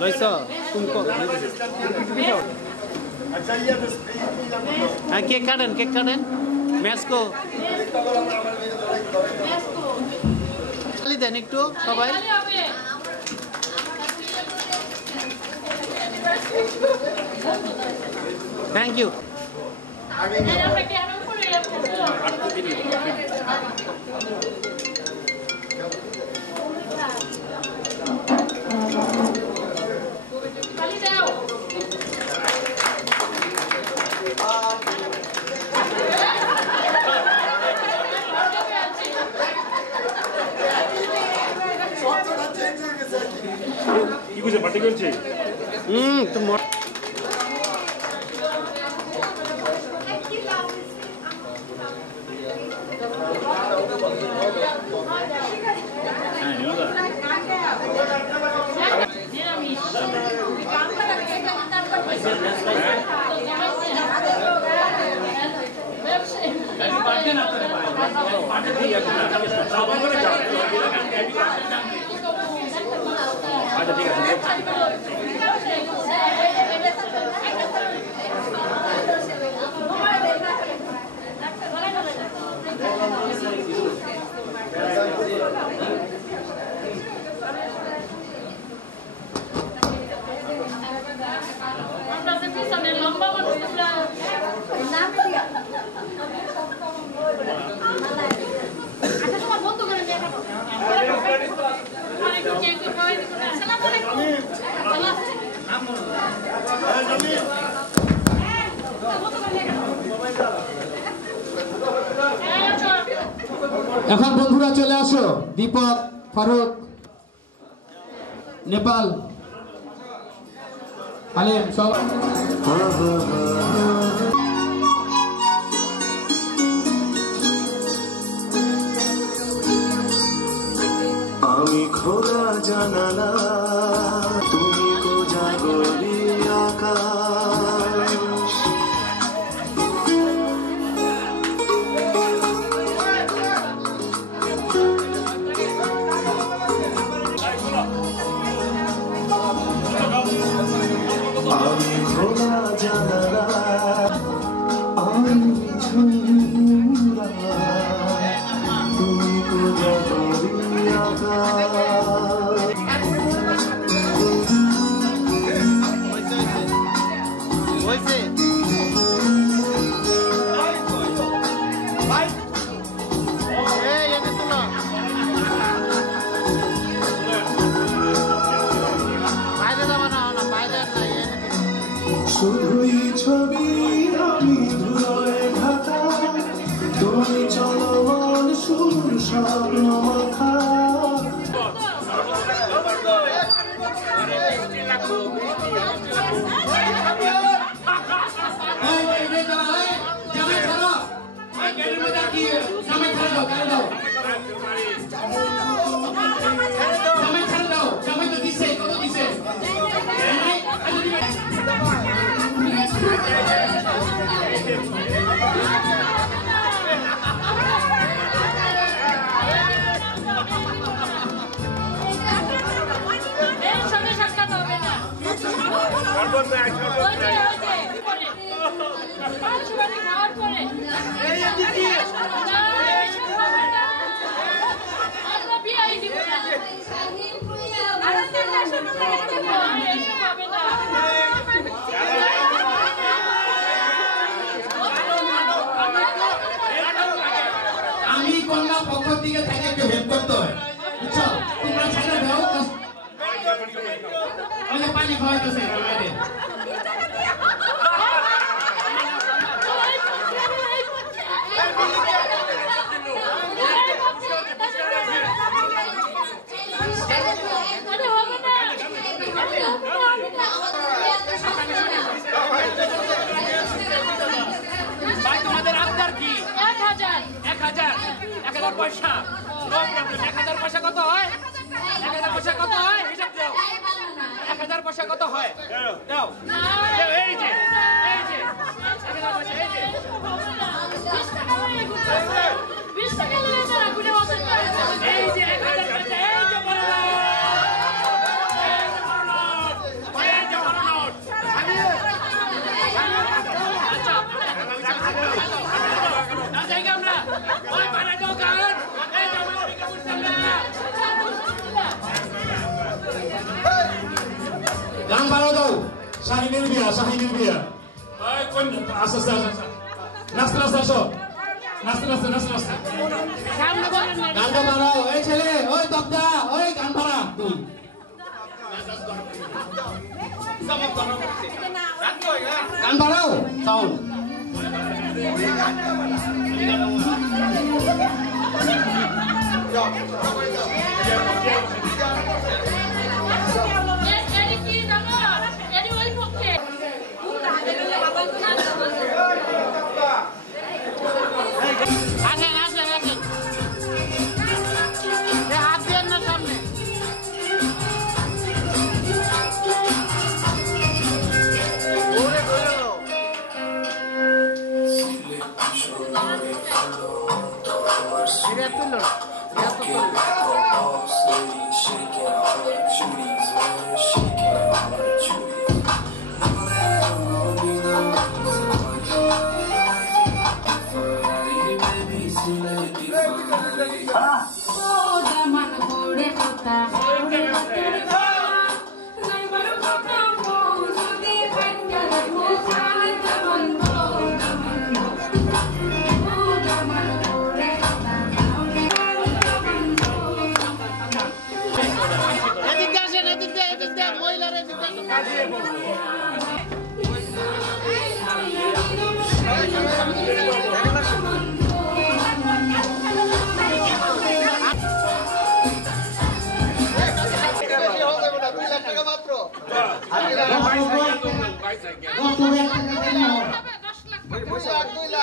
Loisa, तुमको cake काटें match को खाली देन একটু সবাই थैंक यू 이거지 맞대 그렇지. 또 뭐? এখন বন্ধুরা চলে আসো দীপক ফারুক নেপাল আলেম সব আমি খোলা জানালা তুমি কোজাগরি আকাশ আমি খোলা জানালা আমি ঝুমরা তুমি কোজাগরি শুধুই ছবি আমি ধুলোয় ঢাকা তুমি চলমান সুর স্বপ্ন মাথা আমি কন্যা পক্ষ থেকে থেকে একটু হেল্প করতে হয় বুঝছো তোমরা ছেড়ে দাও ওই যে পানি খাওয়াইতেছে তোমাদের ভাই তোমাদের আবদার কি 1000 পয়সা 1000 পয়সা কত হয় 1000 পয়সা কত হয় হিসাব দাও 1000 পয়সা কত হয় দাও এই যে 1000 পয়সা এই যে 20 টাকা হয়ে গেছে 20 টাকা লয়ে যারা গুলে বসে এই যে 1000 পয়সা এই যে বড় শাহিনের বিয়া শাহিনের বিয়া ওই কোন আস্তে আস্তে নাস্তা নাস্তা আসো নাস্তা নাস্তা নাস্তা নাস্তা গানটা বাড়াও এই ছেলে ওই তবদা ওই গান বাড়া গান বাড়াও সাউন্ড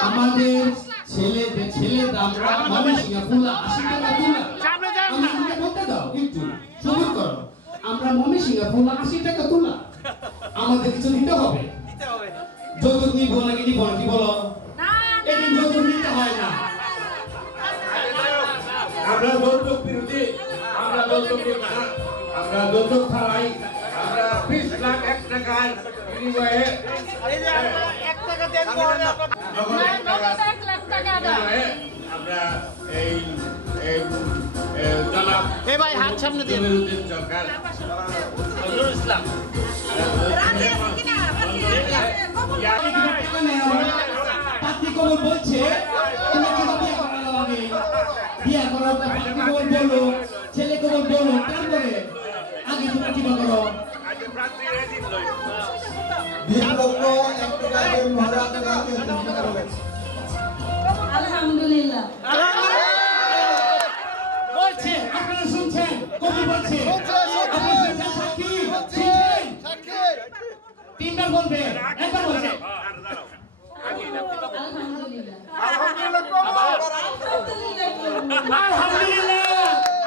আমাদের ছেলেরা আমরা ময়মনসিংহে ফুলা 80 টাকা তুলা আমাকে বলতে দাও একটু সবুর করো আমরা ময়মনসিংহে ফুলা 80 টাকা তুলা আমাদের কিছু দিতে হবে যৌতুক নিব নাকি নিব না কি বলো এদিন যৌতুক নিতে হয় না আমরা যৌতুক বিরোধী আমরা যৌতুক বিরোধী না আমরা যৌতুক খাই আমরা 20 লাখ 1 টাকায় বিনিময়ে এই যে আমরা 1 টাকা দেন পরে নগদ 1 লাখ টাকা দাও আমরা এই জনাব এই ভাই হাত সামনে দিয়ে জমিরুদ্দিন সরকার নজরুল ইসলাম পাত্রী কবর বলছে তুমি কি বিয়ে করালো আমি বিয়ে করো পাত্রী কবর বলো ছেলে কবর বলো তারপরে আগে তুমি কি করো আগে প্রার্থী রেডি লই 20 লক্ষ 1 টাকা দেন মহারাজ আলহামদুলিল্লাহ বলছে আপনারা শুনছেন কবি বলছে আপনারা শুনছেন সাক্ষী শুনছেন সাক্ষী তিনবার বলবে একবার বলছে আলহামদুলিল্লাহ আলহামদুলিল্লাহ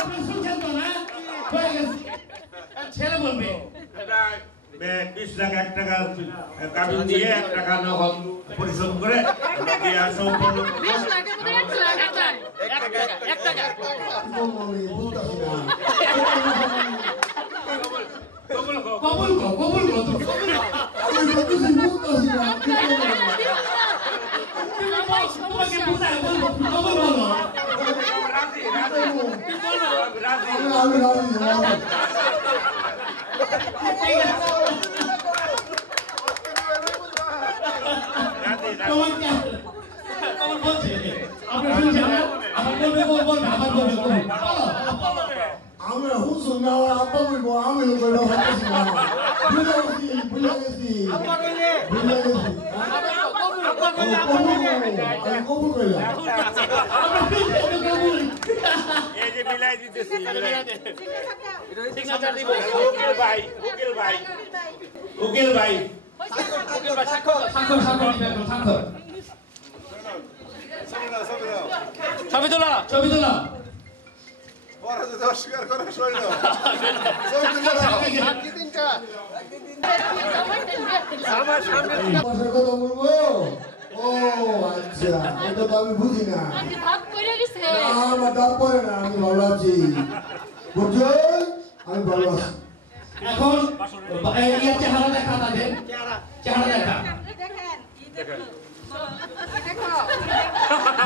আপনি শুনছেন তো না হয়ে গেছে ছেলে বলবে 20 লাখ 1 টাকা কাবিন দিয়ে 1 টাকা নগদ পরিশোধ করে বিয়া সম্পন্ন 20 লাখ 1 টাকা কবুল কর তো আমি বলতেছি বুঝতাছি না তোমাকে বুঝায় বলবো কবুল বলো আমি রাজি কবুল বলছে আপনি শুনছেন না আবার বলবে আবার বলবে আমরা হুসুন না আপা বলবো আমি বলবো হাসি না ভুলে গেছি কবুল কইলা এই যে মিলাই দিতেছি সিগনেচার দিব উকিল ভাই স্বাক্ষর ছবি তোলা কথা বলবো ও আচ্ছা এটা তো আমি বুঝি না আমার দাম পড়ে না আমি ভালো আছি বুঝছো আমি ভালো আছি এখন ইয়ার চেহারা দেখা তাদের চেহারা দেখা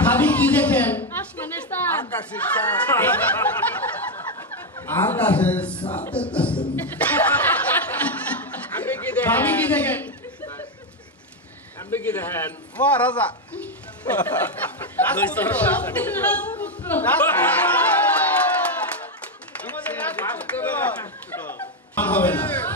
ভাবি কি দেখেন আকাশের সাথে ভাবি কি দেখেন আপনি কি দেখেন মহারাজা হবে না